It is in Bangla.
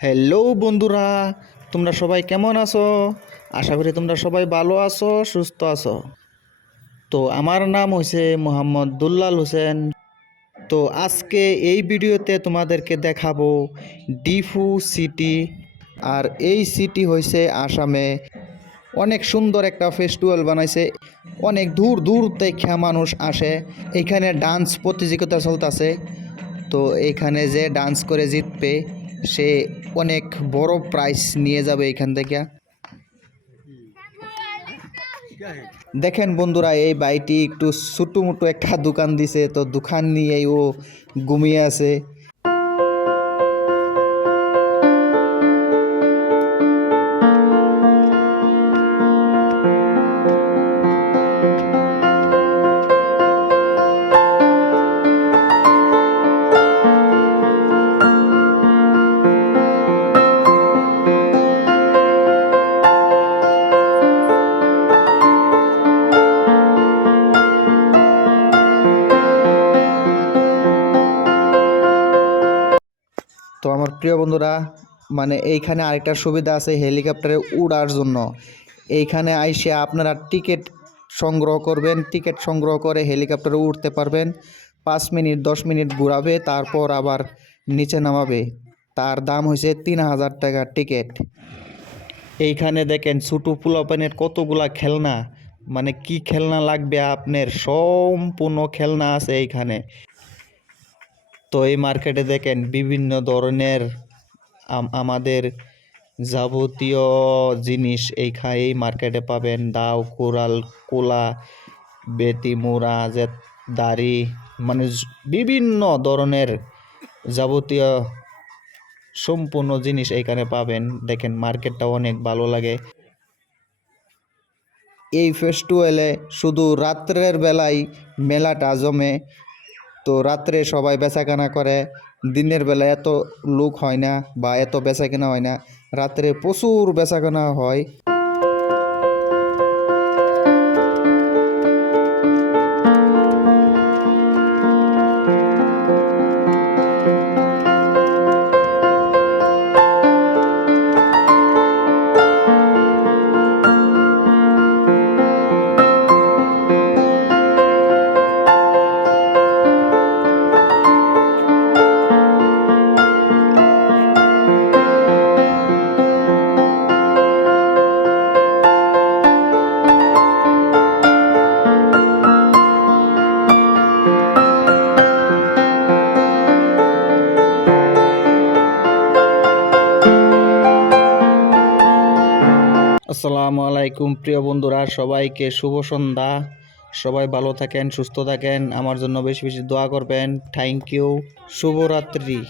হ্যালো বন্ধুরা, তোমরা সবাই কেমন আছো? আশা করি তোমরা সবাই ভালো আছো, সুস্থ আছো। তো আমার নাম হয়েছে মোহাম্মদ দুল্লাল হোসেন। তো আজকে এই ভিডিওতে তোমাদেরকে দেখাবো ডিফু সিটি। আর এই সিটি হয়েছে আসামে। অনেক সুন্দর একটা ফেস্টিভ্যাল বানাইছে। অনেক দূর দূর থেকে মানুষ আসে। এইখানে ডান্স প্রতিযোগিতা চলতেছে। তো এইখানে যে ডান্স করে জিতবে সে অনেক বড় প্রাইজ নিয়ে যাবে এখান থেকে। দেখেন বন্ধুরা, এই ভাইটি একটু ছোটো মোটো একটা দোকান দিছে, তো দোকান নিয়েই ও ঘুমিয়ে আছে। তো আমার প্রিয় বন্ধুরা, মানে এইখানে আরেকটা সুবিধা আছে হেলিকপ্টারে উড়ার জন্য। এইখানে আইসে আপনারা টিকিট সংগ্রহ করবেন, টিকিট সংগ্রহ করে হেলিকপ্টারে উঠতে পারবেন। 5 মিনিট 10 মিনিট ঘুরাবে, তারপর আবার নিচে নামাবে। তার দাম হয়েছে 3000 টাকা টিকিট। এইখানে দেখেন ছোটো পোলাপানের কতগুলা খেলনা, মানে কি খেলনা লাগবে আপনার সম্পূর্ণ খেলনা আছে এইখানে। তো এই মার্কেটে দেখেন বিভিন্ন ধরনের আমাদের যাবতীয় জিনিস এই মার্কেটে পাবেন। দাও, কোরাল, কোলা, বেতি, মুড়া, যে দাড়ি, মানে বিভিন্ন ধরনের যাবতীয় সম্পূর্ণ জিনিস এইখানে পাবেন। দেখেন মার্কেটটা অনেক ভালো লাগে। এই ফেস্টিভ্যালে শুধু রাত্রের বেলায় মেলাটা জমে। তো রাত্রে সবাই বেচাকেনা করে, দিনের বেলা এত লোক হয় না বা এত বেচাকেনা হয় না। রাত্রে প্রচুর বেচাকেনা হয়। আসসালামু আলাইকুম প্রিয় বন্ধুরা, সবাইকে শুভ সন্ধ্যা। সবাই ভালো থাকেন, সুস্থ থাকেন, আমার জন্য বেশি বেশি দোয়া করবেন। Thank you. শুভরাত্রি।